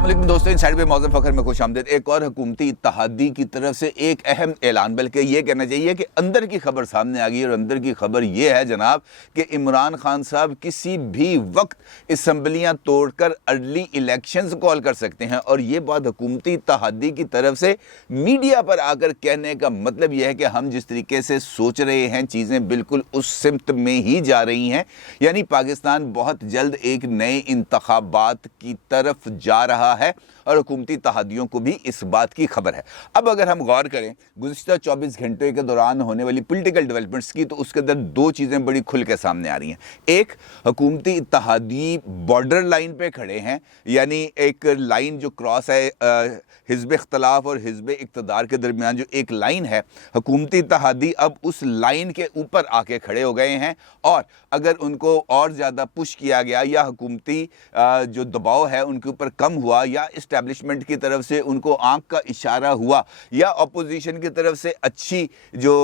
अस्सलाम वालेकुम दोस्तों, इनसाइड पे मौज़म फ़खर में खुशामदीद। एक और हुकूमती इत्तेहादी की तरफ से एक अहम ऐलान, बल्कि ये कहना चाहिए कि अंदर की खबर सामने आ गई। और अंदर की खबर ये है जनाब कि इमरान खान साहब किसी भी वक्त असम्बलियाँ तोड़कर अर्ली इलेक्शंस कॉल कर सकते हैं। और ये बात हुकूमती इत्तेहादी की तरफ से मीडिया पर आकर कहने का मतलब यह है कि हम जिस तरीके से सोच रहे हैं चीज़ें बिल्कुल उस सिमत में ही जा रही हैं, यानी पाकिस्तान बहुत जल्द एक नए इंतखाबात की तरफ जा रहा है और हुकूमती इत्तेहादियों को भी इस बात की खबर है। अब अगर हम गौर करें गुज़िश्ता 24 घंटे के दौरान होने वाली पॉलिटिकल डेवलपमेंट्स की, तो उसके अंदर दो चीज़ें बड़ी खुल के सामने आ रही हैं। एक, हुकूमती इत्तेहादी बॉर्डर लाइन पे खड़े हैं, यानी एक लाइन जो क्रॉस है हिज़्ब इख्तिलाफ और हिज़्ब इक़्तिदार के दरमियान जो एक लाइन है, हुकूमती इत्तेहादी अब उस लाइन के ऊपर आके खड़े हो गए हैं। और अगर उनको और ज़्यादा पुश किया गया या हुकूमती जो दबाव है उनके ऊपर कम हुआ, या इस्टेब्लिशमेंट की तरफ से उनको आंख का इशारा हुआ, या अपोजिशन की तरफ से अच्छी जो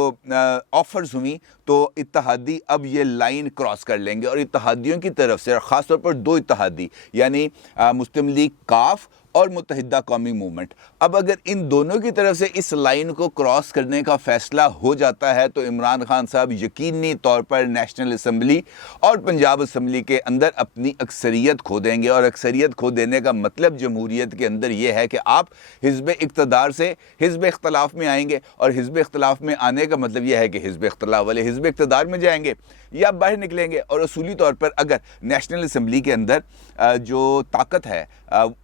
ऑफर्स हुई, तो इत्तेहादी अब ये लाइन क्रॉस कर लेंगे। और इत्तेहादियों की तरफ से, और ख़ासतौर पर दो इत्तेहादी यानी मुस्लिम लीग काफ और मुत्तहिदा कौमी मूवमेंट, अब अगर इन दोनों की तरफ से इस लाइन को क्रॉस करने का फैसला हो जाता है, तो इमरान खान साहब यकीनी तौर पर नेशनल असम्बली और पंजाब असम्बली के अंदर अपनी अक्सरियत खो देंगे। और अक्सरियत खो देने का मतलब जमहूरियत के अंदर यह है कि आप हिज़्ब इक़्तिदार से हिज़्ब इख्तिलाफ में आएंगे, और हिज़्ब इख्तिलाफ में आने का मतलब यह है कि हिज़्ब इख्तिलाफ वाले हिज़्ब इक़्तिदार में जाएंगे या बाहर निकलेंगे। और असूली तौर पर अगर नेशनल असम्बली के अंदर जो ताकत है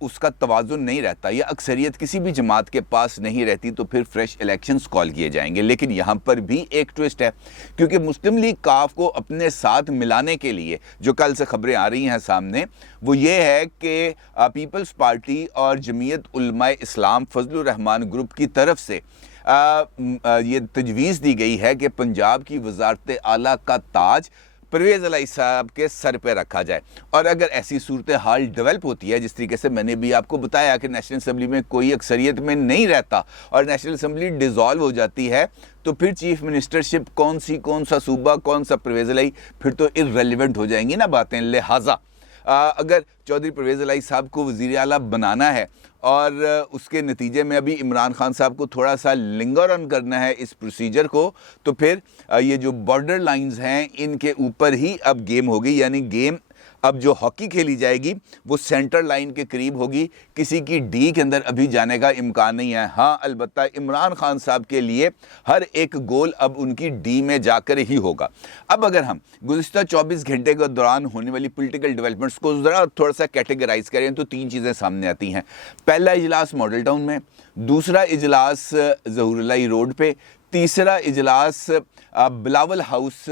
उसका तवाज़ुन नहीं रहता, या अक्सरियत किसी भी जमात के पास नहीं रहती, तो फिर फ्रेश इलेक्शंस कॉल किए जाएंगे। लेकिन यहाँ पर भी एक ट्विस्ट है, क्योंकि मुस्लिम लीग काफ को अपने साथ मिलाने के लिए जो कल से खबरें आ रही हैं सामने, वो ये है कि पीपल्स पार्टी और जमीयत उलमाए इस्लाम फजलुर रहमान ग्रुप की तरफ से ये तजवीज़ दी गई है कि पंजाब की वज़ारत आला का ताज परवेज़ इलाही साहब के सर पे रखा जाए। और अगर ऐसी सूरत हाल डेवलप होती है, जिस तरीके से मैंने भी आपको बताया कि नेशनल असम्बली में कोई अक्सरियत में नहीं रहता और नेशनल असम्बली डिज़ोल्व हो जाती है, तो फिर चीफ मिनिस्टरशिप कौन सा सूबा, कौन सा परवेज़ इलाही, फिर तो इर्रेलेवेंट हो जाएंगी ना बातें। लिहाजा अगर चौधरी परवेज़ इलाही साहब को वज़ीर आला बनाना है और उसके नतीजे में अभी इमरान खान साहब को थोड़ा सा लिंगर ऑन करना है इस प्रोसीजर को, तो फिर ये जो बॉर्डर लाइंस हैं इनके ऊपर ही अब गेम होगी। यानी गेम अब जो हॉकी खेली जाएगी वो सेंटर लाइन के करीब होगी, किसी की डी के अंदर अभी जाने का इम्कान नहीं है। हाँ, अलबत्ता इमरान खान साहब के लिए हर एक गोल अब उनकी डी में जाकर ही होगा। अब अगर हम गुज़िश्ता 24 घंटे के दौरान होने वाली पॉलिटिकल डेवलपमेंट्स को ज़रा थोड़ा सा कैटेगराइज करें, तो तीन चीज़ें सामने आती हैं। पहला इजलास मॉडल टाउन में, दूसरा इजलास ज़हूरुल्लाह रोड पे, तीसरा इजलास बिलावल हाउस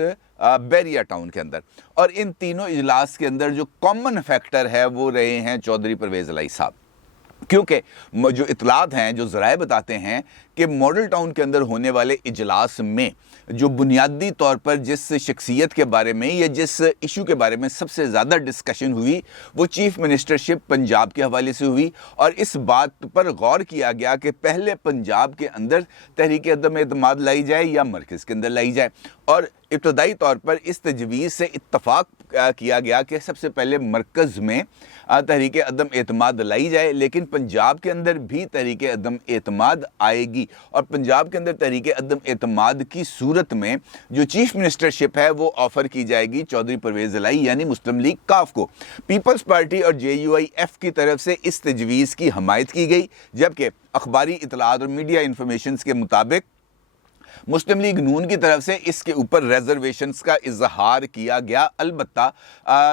बैरिया टाउन के अंदर। और इन तीनों इजलास के अंदर जो कॉमन फैक्टर है वो रहे हैं चौधरी परवेज़ इलाही साहब, क्योंकि जो इतलात हैं, जो ज़राए बताते हैं कि मॉडल टाउन के अंदर होने वाले इजलास में जो बुनियादी तौर पर जिस शख्सियत के बारे में या जिस इशू के बारे में सबसे ज़्यादा डिस्कशन हुई, वो चीफ मिनिस्टरशिप पंजाब के हवाले से हुई। और इस बात पर गौर किया गया कि पहले पंजाब के अंदर तहरीक अदम एतमाद लाई जाए या मरकज़ के अंदर लाई जाए। और इब्तदाई तौर पर इस तजवीज़ से इत्तफ़ाक़ किया गया कि सबसे पहले मरकज़ में तहरीक अदम एतमाद लाई जाए, लेकिन पंजाब के अंदर भी तहरीक अदम एतमाद आएगी। और पंजाब के अंदर तहरीक अदम एतमाद की सूरत में जो चीफ मिनिस्टरशिप है वो ऑफ़र की जाएगी चौधरी परवेज़ इलाही यानी मुस्लिम लीग काफ को। पीपल्स पार्टी और JUIF की तरफ से इस तजवीज़ की हमायत की गई, जबकि अखबारी इतलात और मीडिया इंफॉर्मेशंस के मुताबिक मुस्लिम लीग नून की तरफ से इसके ऊपर रिजर्वेशंस का इजहार किया गया। अलबत्ता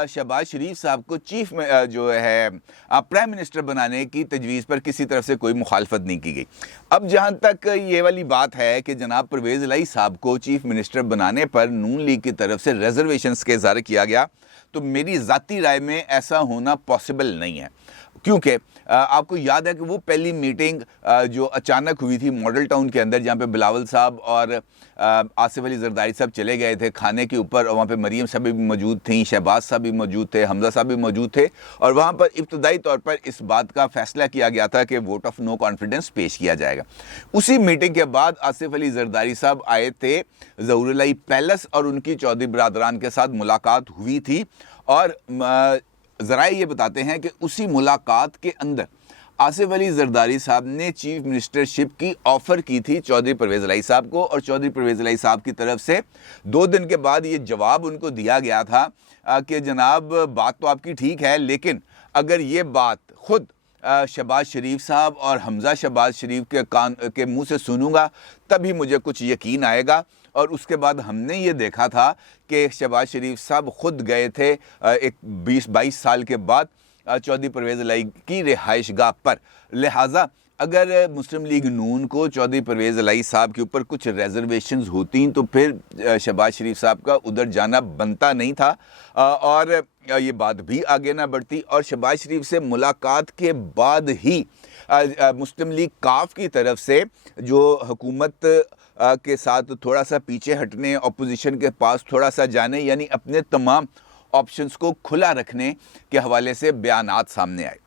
शहबाज शरीफ साहब को चीफ में जो है प्राइम मिनिस्टर बनाने की तजवीज़ पर किसी तरफ से कोई मुखालफत नहीं की गई। अब जहाँ तक ये वाली बात है कि जनाब परवेज़ इलाही साहब को चीफ मिनिस्टर बनाने पर नून लीग की तरफ से रिजर्वेशंस का इजहार किया गया, तो मेरी ज़ाती राय में ऐसा होना पॉसिबल नहीं है, क्योंकि आपको याद है कि वो पहली मीटिंग जो अचानक हुई थी मॉडल टाउन के अंदर, जहाँ पे बिलावल साहब और आसिफ अली जरदारी साहब चले गए थे खाने के ऊपर, और वहाँ पे मरीम साहब भी मौजूद थी, शहबाज साहब भी मौजूद थे, हमजा साहब भी मौजूद थे। और वहाँ पर इब्तदाई तौर पर इस बात का फैसला किया गया था कि वोट ऑफ नो कॉन्फिडेंस पेश किया जाएगा। उसी मीटिंग के बाद आसिफ अली जरदारी साहब आए थे ज़हूरुल्लाह पैलेस और उनकी चौधरी बरादरान के साथ मुलाकात हुई थी। और ज़राए ये बताते हैं कि उसी मुलाकात के अंदर आसिफ अली जरदारी साहब ने चीफ मिनिस्टरशिप की ऑफ़र की थी चौधरी परवेज़ इलाही साहब को, और चौधरी परवेज़ इलाही साहब की तरफ से 2 दिन के बाद ये जवाब उनको दिया गया था कि जनाब बात तो आपकी ठीक है, लेकिन अगर ये बात खुद शहबाज शरीफ साहब और हमज़ा शहबाज शरीफ के मुंह से सुनूंगा तभी मुझे कुछ यकीन आएगा। और उसके बाद हमने ये देखा था कि शहबाज शरीफ साहब ख़ुद गए थे एक 20-22 साल के बाद चौधरी परवेज़ इलाही की रिहाइशगाह पर। लिहाजा अगर मुस्लिम लीग नून को चौधरी परवेज़ इलाही साहब के ऊपर कुछ रिजर्वेशंस होती तो फिर शहबाज शरीफ साहब का उधर जाना बनता नहीं था और ये बात भी आगे ना बढ़ती। और शहबाज शरीफ से मुलाकात के बाद ही मुस्लिम लीग काफ की तरफ से जो हुकूमत के साथ थोड़ा सा पीछे हटने, अपोजिशन के पास थोड़ा सा जाने, यानी अपने तमाम ऑप्शंस को खुला रखने के हवाले से बयानात सामने आए।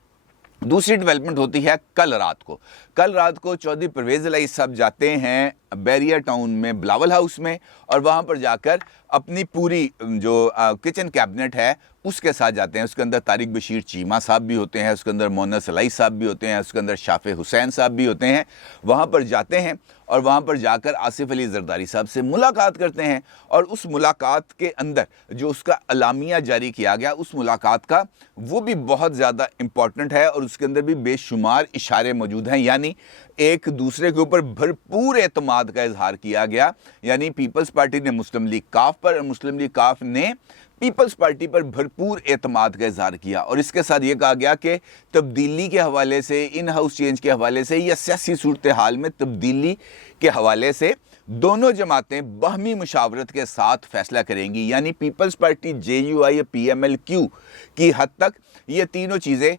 दूसरी डेवलपमेंट होती है कल रात को चौधरी परवेज़ इलाही साहब जाते हैं बैरिया टाउन में बिलावल हाउस में, और वहाँ पर जाकर अपनी पूरी जो किचन कैबिनेट है उसके साथ जाते हैं। उसके अंदर तारिक बशीर चीमा साहब भी होते हैं, उसके अंदर मोहन्नस इलाही साहब भी होते हैं, उसके अंदर शाफे हुसैन साहब भी होते हैं। वहाँ पर जाते हैं और वहाँ पर जाकर आसिफ अली जरदारी साहब से मुलाकात करते हैं, और उस मुलाकात के अंदर जो उसका अलामिया जारी किया गया उस मुलाकात का वो भी बहुत ज़्यादा इम्पॉर्टेंट है, और उसके अंदर भी बेशुमार इशारे मौजूद हैं। यानी एक दूसरे के ऊपर भरपूर एतमाद का इजहार किया गया, यानी पीपल्स पार्टी ने मुस्लिम लीग काफ पर और मुस्लिम लीग काफ ने पीपल्स पार्टी पर भरपूर एतमाद का इजहार किया। और इसके साथ ये कहा गया कि तब्दीली के हवाले से, इन हाउस चेंज के हवाले से या सियासी सूरत हाल में तब्दीली के हवाले से दोनों जमातें बाहमी मुशावरत के साथ फैसला करेंगी। यानी पीपल्स पार्टी, JUI या PMLQ की हद तक ये तीनों चीज़ें,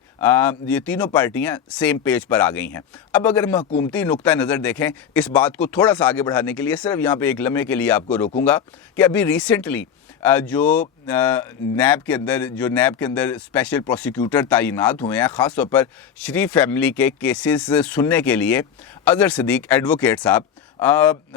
ये तीनों पार्टियां सेम पेज पर आ गई हैं। अब अगर हम हुकूमती नुक्ता नज़र देखें इस बात को थोड़ा सा आगे बढ़ाने के लिए, सिर्फ यहाँ पे एक लम्हे के लिए आपको रोकूंगा कि अभी रिसेंटली जो नैब के अंदर स्पेशल प्रोसिक्यूटर तैनात हुए हैं ख़ास तौर पर शरीफ फैमिली के केसेस सुनने के लिए, अज़हर सिद्दीक एडवोकेट साहब,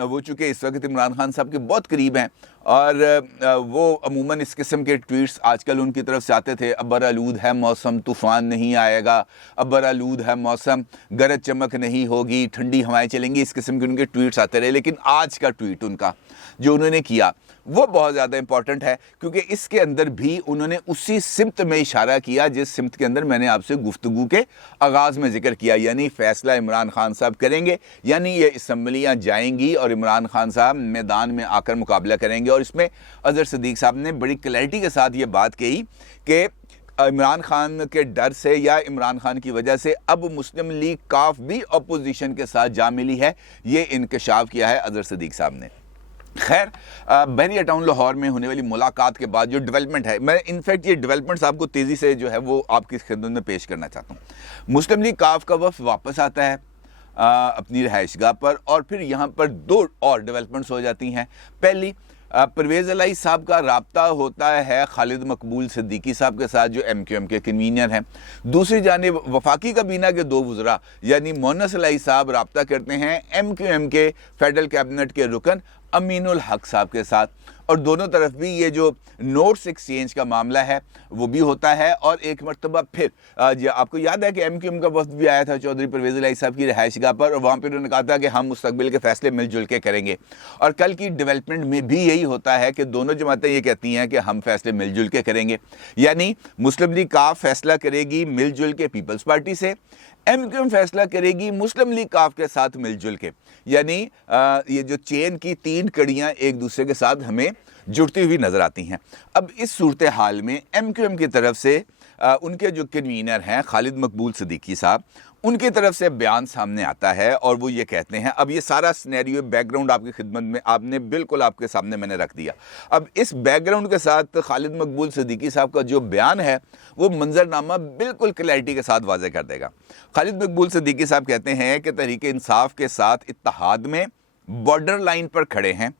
वो चूँकि इस वक्त इमरान खान साहब के बहुत करीब हैं और वो अमूमन इस किस्म के ट्वीट्स आजकल उनकी तरफ से आते थे, अब्बर आलूद है मौसम, तूफ़ान नहीं आएगा, अब्बर आलूद है मौसम, गरज चमक नहीं होगी, ठंडी हवाएं चलेंगी, इस किस्म के उनके ट्वीट्स आते रहे। लेकिन आज का ट्वीट उनका जो उन्होंने किया वो बहुत ज़्यादा इंपॉर्टेंट है, क्योंकि इसके अंदर भी उन्होंने उसी सिमत में इशारा किया जिस सिमत के अंदर मैंने आपसे गुफ्तगू के आगाज़ में जिक्र किया, यानी फ़ैसला इमरान खान साहब करेंगे, यानी ये असम्बलियाँ जाएंगी और इमरान खान साहब मैदान में आकर मुकाबला करेंगे। और इसमें अज़हर सिद्दीक साहब ने बड़ी क्लैरिटी के साथ ये बात कही कि इमरान खान के डर से या इमरान खान की वजह से अब मुस्लिम लीग काफ भी अपोजिशन के साथ जा मिली है। ये इंकशाफ किया है अज़हर सिद्दीक साहब ने। खैर, बैरिया टाउन लाहौर में होने वाली मुलाकात के बाद जो डेवलपमेंट है, मैं इनफैक्ट ये डेवलपमेंट्स आपको तेज़ी से जो है वो आपकी खिदमत में पेश करना चाहता हूँ। मुस्लिम लीग काफ का वफ़द वापस आता है अपनी रिहाइशगाह पर, और फिर यहाँ पर 2 और डेवलपमेंट्स हो जाती हैं। पहली, परवेज़ इलाही साहब का राब्ता होता है खालिद मकबूल सिद्दीकी साहब के साथ जो MQM के कन्वीनर हैं। दूसरी जानिब वफाकी काबीना के 2 वज़रा यानी मोहन्नस इलाही साहब राब्ता करते हैं MQM के फेडरल कैबिनेट के रुकन अमीनुल हक साहब के साथ, और दोनों तरफ भी ये जो नोट्स एक्सचेंज का मामला है वो भी होता है। और एक मरतबा फिर आपको याद है कि MQM का वफ़द भी आया था चौधरी परवेज़ इलाही साहब की रिहाइशगाह पर, और वहाँ पर उन्होंने कहा था कि हम मुस्तकबिल के फ़ैसले मिलजुल के करेंगे। और कल की डेवलपमेंट में भी यही होता है कि दोनों जमातें ये कहती हैं कि हम फैसले मिलजुल के करेंगे, यानी मुस्लिम लीग काफ फैसला करेगी मिलजुल के पीपल्स पार्टी से, MQM फैसला करेगी मुस्लिम लीग काफ के साथ मिलजुल के, यानी ये जो चेन की 3 कड़ियाँ एक दूसरे के साथ हमें जुड़ती हुई नज़र आती हैं। अब इस सूरत हाल में MQM की तरफ से उनके जो कन्वीनर हैं खालिद मकबूल सिद्दीकी साहब, उनकी तरफ से बयान सामने आता है और वो ये कहते हैं, अब ये सारा सिनेरियो बैकग्राउंड आपकी खिदमत में आपने बिल्कुल आपके सामने मैंने रख दिया। अब इस बैकग्राउंड के साथ खालिद मकबूल सिद्दीकी साहब का जो बयान है वो मंजरनामा बिल्कुल क्लैरिटी के साथ वाज़े कर देगा। खालिद मकबूल सिद्दीकी साहब कहते हैं कि तहरीक इंसाफ के साथ इत्तेहाद में बॉर्डर लाइन पर खड़े हैं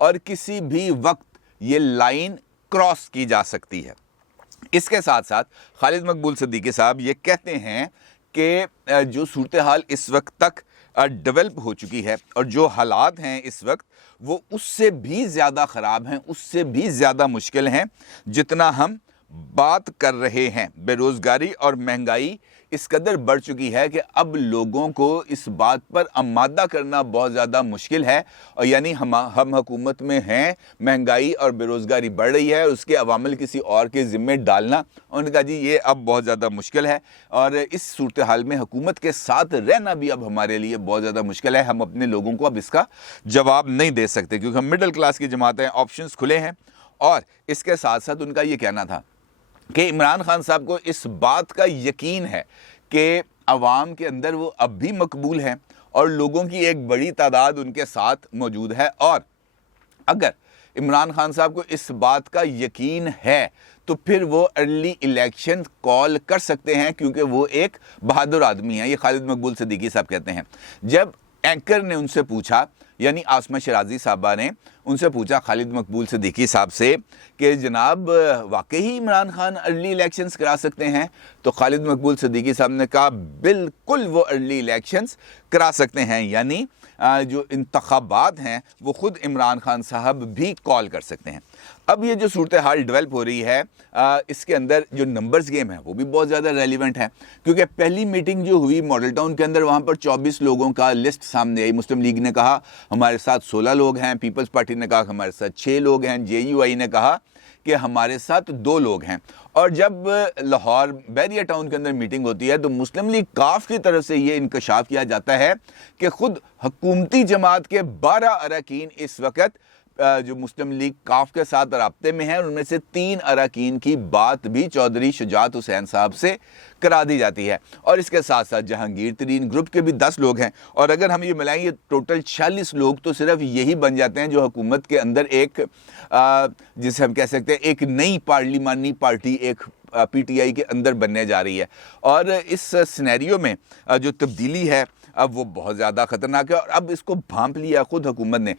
और किसी भी वक्त ये लाइन क्रॉस की जा सकती है। इसके साथ साथ खालिद मकबूल सिद्दीकी साहब ये कहते हैं कि जो सूरत हाल इस वक्त तक डेवलप हो चुकी है और जो हालात हैं इस वक्त वो उससे भी ज़्यादा ख़राब हैं, उससे भी ज़्यादा मुश्किल हैं जितना हम बात कर रहे हैं। बेरोज़गारी और महंगाई इस कदर बढ़ चुकी है कि अब लोगों को इस बात पर आमादा करना बहुत ज़्यादा मुश्किल है। और यानी हम हुकूमत में हैं, महंगाई और बेरोज़गारी बढ़ रही है, उसके अवामिल किसी और के ज़िम्मे डालना, उन्होंने कहा जी ये अब बहुत ज़्यादा मुश्किल है। और इस सूरत हाल में हुकूमत के साथ रहना भी अब हमारे लिए बहुत ज़्यादा मुश्किल है। हम अपने लोगों को अब इसका जवाब नहीं दे सकते, क्योंकि हम मिडिल क्लास की जमात हैं, ऑप्शंस खुले हैं। और इसके साथ साथ उनका ये कहना था कि इमरान खान साहब को इस बात का यकीन है कि अवाम के अंदर वो अब भी मकबूल हैं और लोगों की एक बड़ी तादाद उनके साथ मौजूद है। और अगर इमरान खान साहब को इस बात का यकीन है तो फिर वो अर्ली इलेक्शन कॉल कर सकते हैं, क्योंकि वो एक बहादुर आदमी है। ये खालिद मकबूल सिद्दीकी साहब कहते हैं। जब एंकर ने उनसे पूछा, यानी आसमा शराजी साहबा ने उनसे पूछा खालिद मकबूल सिद्दीकी साहब से कि जनाब वाकई इमरान खान अर्ली इलेक्शंस करा सकते हैं, तो खालिद मकबूल सिद्दीकी साहब ने कहा बिल्कुल वो अर्ली इलेक्शंस करा सकते हैं, यानी जो इंतखाबात हैं वो ख़ुद इमरान खान साहब भी कॉल कर सकते हैं। अब ये जो सूरत हाल डेवलप हो रही है, इसके अंदर जो नंबर्स गेम है वो भी बहुत ज़्यादा रेलिवेंट है, क्योंकि पहली मीटिंग जो हुई मॉडल टाउन के अंदर, वहाँ पर 24 लोगों का लिस्ट सामने आई। मुस्लिम लीग ने कहा हमारे साथ 16 लोग हैं, पीपल्स पार्टी ने कहा हमारे साथ 6 लोग हैं, JUI ने कहा कि हमारे साथ 2 लोग हैं। और जब लाहौर बैरिया टाउन के अंदर मीटिंग होती है तो मुस्लिम लीग काफ की तरफ से ये इंकशाफ किया जाता है कि ख़ुद हुकूमती जमात के 12 अरकान इस वक्त जो मुस्लिम लीग काफ के साथ राब्ते में है, उनमें से 3 अरकान की बात भी चौधरी शुजात हुसैन साहब से करा दी जाती है। और इसके साथ साथ जहांगीर तरीन ग्रुप के भी 10 लोग हैं। और अगर हम ये मिलाएंगे टोटल 46 लोग तो सिर्फ यही बन जाते हैं जो हुकूमत के अंदर एक जिसे हम कह सकते हैं एक नई पार्लिमानी पार्टी एक PTI के अंदर बनने जा रही है। और इस सिनेरियो में जो तब्दीली है अब वो बहुत ज़्यादा ख़तरनाक है। और अब इसको भांप लिया खुद हुकूमत ने।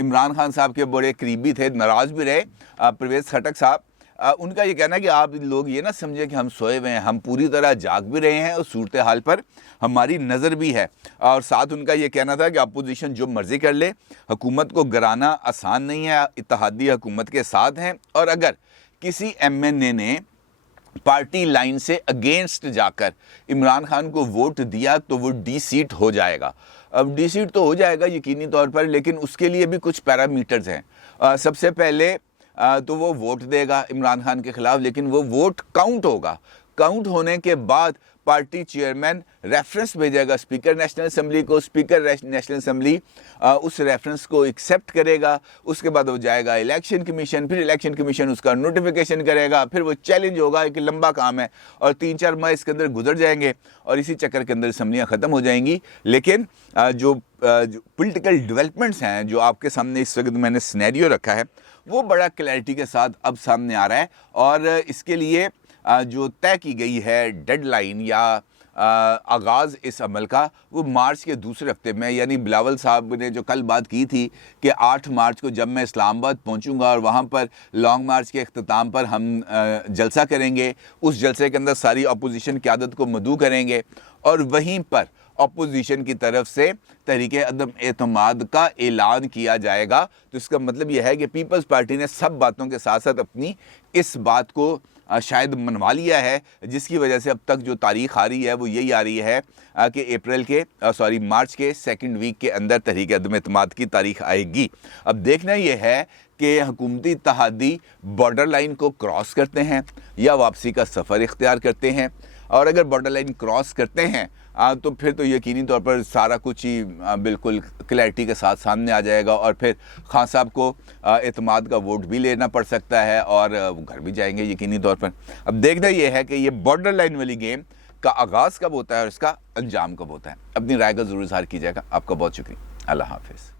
इमरान खान साहब के बड़े करीबी थे, नाराज़ भी रहे, परवेज़ खटक साहब। उनका ये कहना है कि आप लोग ये ना समझे कि हम सोए हुए हैं, हम पूरी तरह जाग भी रहे हैं और सूरत हाल पर हमारी नज़र भी है। और साथ उनका ये कहना था कि अपोजिशन जो मर्ज़ी कर ले, हुकूमत को गिराना आसान नहीं है, इत्तेहादी हुकूमत के साथ हैं। और अगर किसी MNA ने पार्टी लाइन से अगेंस्ट जाकर इमरान खान को वोट दिया तो वो डी-सीट हो जाएगा। अब डी-सीट तो हो जाएगा यकीनी तौर पर, लेकिन उसके लिए भी कुछ पैरामीटर्स हैं। सबसे पहले तो वो वोट देगा इमरान खान के ख़िलाफ़, लेकिन वो वोट काउंट होगा। काउंट होने के बाद पार्टी चेयरमैन रेफरेंस भेजेगा स्पीकर नेशनल असम्बली को, स्पीकर नेशनल असम्बली उस रेफरेंस को एक्सेप्ट करेगा। उसके बाद वो जाएगा इलेक्शन कमीशन, फिर इलेक्शन कमीशन उसका नोटिफिकेशन करेगा, फिर वो चैलेंज होगा। एक लंबा काम है और 3-4 माह इसके अंदर गुजर जाएंगे और इसी चक्कर के अंदर असम्बलियाँ ख़त्म हो जाएंगी। लेकिन जो पॉलिटिकल डेवलपमेंट्स हैं जो आपके सामने इस वक्त मैंने सिनेरियो रखा है वो बड़ा क्लैरिटी के साथ अब सामने आ रहा है। और इसके लिए जो तय की गई है डेडलाइन या आगाज़ इस अमल का वो मार्च के दूसरे हफ्ते में, यानी बिलावल साहब ने जो कल बात की थी कि 8 मार्च को जब मैं इस्लामाबाद पहुंचूंगा और वहां पर लॉन्ग मार्च के अख्ताम पर हम जलसा करेंगे, उस जलसे के अंदर सारी अपोजिशन क़यादत को मदऊ करेंगे और वहीं पर अपोजिशन की तरफ से तहरीक अदम एतमाद का ऐलान किया जाएगा। तो इसका मतलब यह है कि पीपल्स पार्टी ने सब बातों के साथ साथ अपनी इस बात को शायद मनवा लिया है, जिसकी वजह से अब तक जो तारीख आ रही है वो यही आ रही है कि मार्च के 2nd वीक के अंदर तहरीक अदम एतमाद की तारीख आएगी। अब देखना यह है कि हुकूमती इत्तेहादी बॉर्डर लाइन को क्रॉस करते हैं या वापसी का सफ़र इख्तियार करते हैं। और अगर बॉर्डर लाइन क्रॉस करते हैं तो फिर तो यकीनी तौर पर सारा कुछ ही बिल्कुल क्लैरिटी के साथ सामने आ जाएगा और फिर खान साहब को एतमाद का वोट भी लेना पड़ सकता है और घर भी जाएंगे यकीनी तौर पर। अब देखना यह है कि ये बॉर्डर लाइन वाली गेम का आगाज़ कब होता है और इसका अंजाम कब होता है। अपनी राय का ज़रूर इज़हार कीजिएगा। आपका बहुत शुक्रिया। अल्लाह हाफिज़।